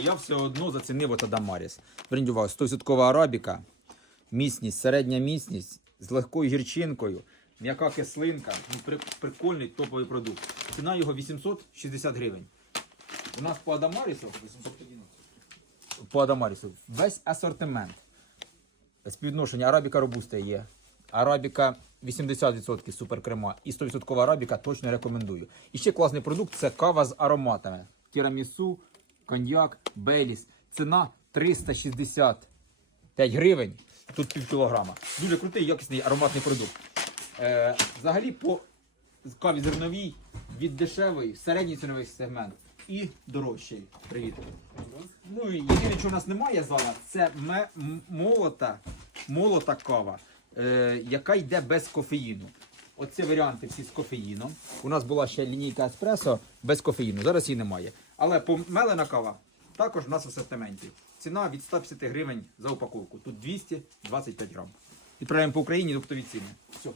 я все одно зацінив от Адамаріс. Зверніть увагу, 100% арабіка, міцність, середня міцність з легкою гірчинкою, м'яка кислинка. Ну, прикольний топовий продукт. Ціна його 860 гривень. У нас по Адамарісу, по Адамарісу весь асортимент. Співвідношення арабіка робуста є. Арабіка 80% суперкрема і 100% арабіка точно рекомендую. І ще класний продукт це кава з ароматами. Тірамісу, коньяк, бейліс. Ціна 365 гривень. Тут пів кілограма. Дуже крутий, якісний ароматний продукт. Е, взагалі по каві зерновій від дешевої середній ціновий сегмент і дорожчий. Привіт. Ну і єдине, що у нас немає зараз, це молота, молота кава, е, яка йде без кофеїну. Оці варіанти всі з кофеїном. У нас була ще лінійка еспресо без кофеїну. Зараз її немає. Але помелена кава також у нас в асортименті. Ціна від 150 гривень за упаковку. Тут 225 грам. Відправляємо по Україні до оптові ціни. Все.